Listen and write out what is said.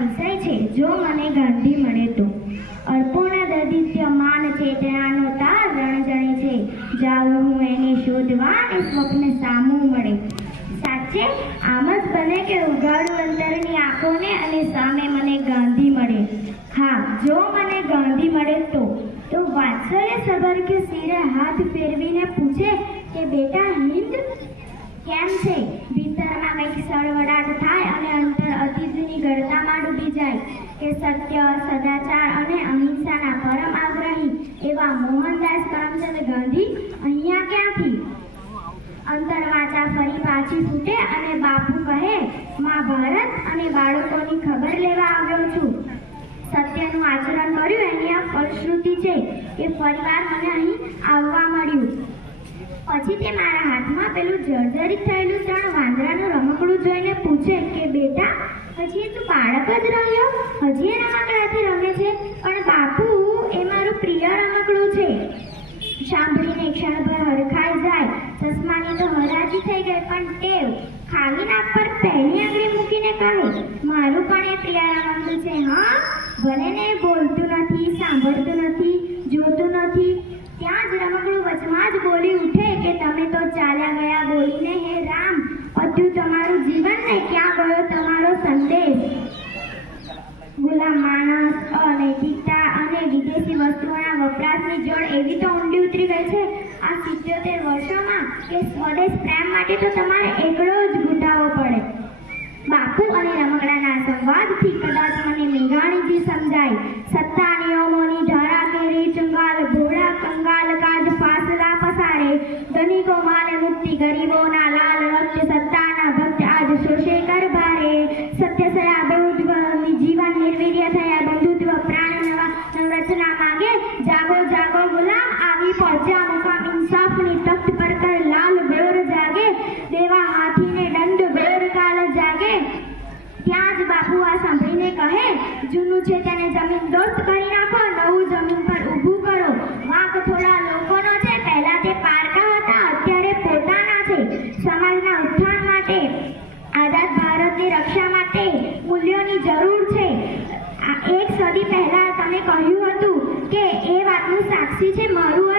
વિષય છે જો મને ગાંધી મળે તો. અર્પોના દદિત્ય માન ચેતનાનો તાર રણજણે છે, જાઉં હું એને શોધવા ને સ્વપ્ન સામું મળે. સાચે આમ જ બને કે ઉઘાડું અંતરની આંખોને અને સામે મને ગાંધી મળે. હા, જો મને ગાંધી મળે તો વાત્સલ્ય સબર કે સિરે હાથ ફેરવીને પૂછે કે બેટા હિંદ કેમ છે? ભીતરમાં કંઈક સળવડાટ થાય અને અંતર અતિથિની ગળતામાં ડૂબી જાય કે સત્ય, સદાચાર અને અહિંસાના પરમ આગ્રહી એવા મોહનદાસ કરમચંદ ગાંધી અહીંયા ક્યાંથી? અંતરવાચા ફરી પાછી ફૂટે અને બાપુ કહે, મહાભારત અને બાળકોની ખબર લેવા આવ્યો છું. સત્યનું આચરણ કર્યું એની આ ફલશ્રુતિ છે કે ફરીવાર મને અહીં આવવા મળ્યું. પછી તે મારા હાથમાં પેલું જર્જરિત થયેલું ત્રણ વાંદરાનું રમકડું જોઈને પૂછે કે બેટા હજી તું બાળક જ રહ્યો? હજી એ રમકડાથી રમે છે? પણ બાપુ એ મારું પ્રિય રમકડું છે. સાંભળીને ક્ષણભર હરખાઈ જાય. ચશ્માની તો હરાજી થઈ ગઈ, પણ ટેવ ખાલી નાક પર પહેલી આંગળી મૂકીને કહે, મારું પણ એ પ્રિય રમકડું છે. હા, ભલે ને બોલતું નથી, સાંભળતું નથી, જોતું નથી, ત્યાં જ રમકડું વચમાં જ બોલી ઉઠે કે તમે તો ચાલ્યા ગયા બોલીને, હે રામ, પત્યું તમારું જીવન ને ક્યાં ગયો તમારો સંદેશ? ગુલામ માણસ, અનૈતિકતા અને વિદેશી વસ્તુઓના વપરાશની જળ એવી તો ઊંડી ઉતરી ગઈ છે આ 77 વર્ષોમાં કે સ્વદેશ પ્રેમ માટે તો તમારે એકડો જ ઘૂંટાવો પડે. બાપુ અને રમકડાના સંવાદથી કદાચ મને મેઘાણીજી સમજાય. સત્તા નિયમોની ધારા કેરી ચંગાલ, ભોળા કંગાલ કાજ ફાસલા પસારે, ધનિકો માને મુક્તિ, ગરીબોના લાલ રક્ત, સત્તાના ભક્ત આજ શોષે કર ભારે. સત્ય સયા બૌદ્ધ જીવન નિર્વીર્ય થયા, બંધુત્વ પ્રાણ નવરચના માંગે, જાગો જાગો ગુલામ, આવી પહોંચ્યા મુકામ ઇન્સાફની તખ્ત પર કર લાલ ગોર જાગે, દેવા હાથીને દંડ ગોર કાલ જાગે. ત્યાં જ બાપુ આ સાંભળીને કહે, જૂનું છે તેને જમીન દોસ્ત કરી નાખો, નવું જમીન પર ઊભું કરો. વાંક થોડા લોકોનો છે, પહેલા તે પારકા હતા, અત્યારે પોતાના છે. સમાજના ઉત્થાન માટે, આઝાદ ભારતની રક્ષા માટે મૂલ્યોની જરૂર છે. એક સદી પહેલા તમે કહ્યું હતું કે એ વાતનું સાક્ષી છે મારું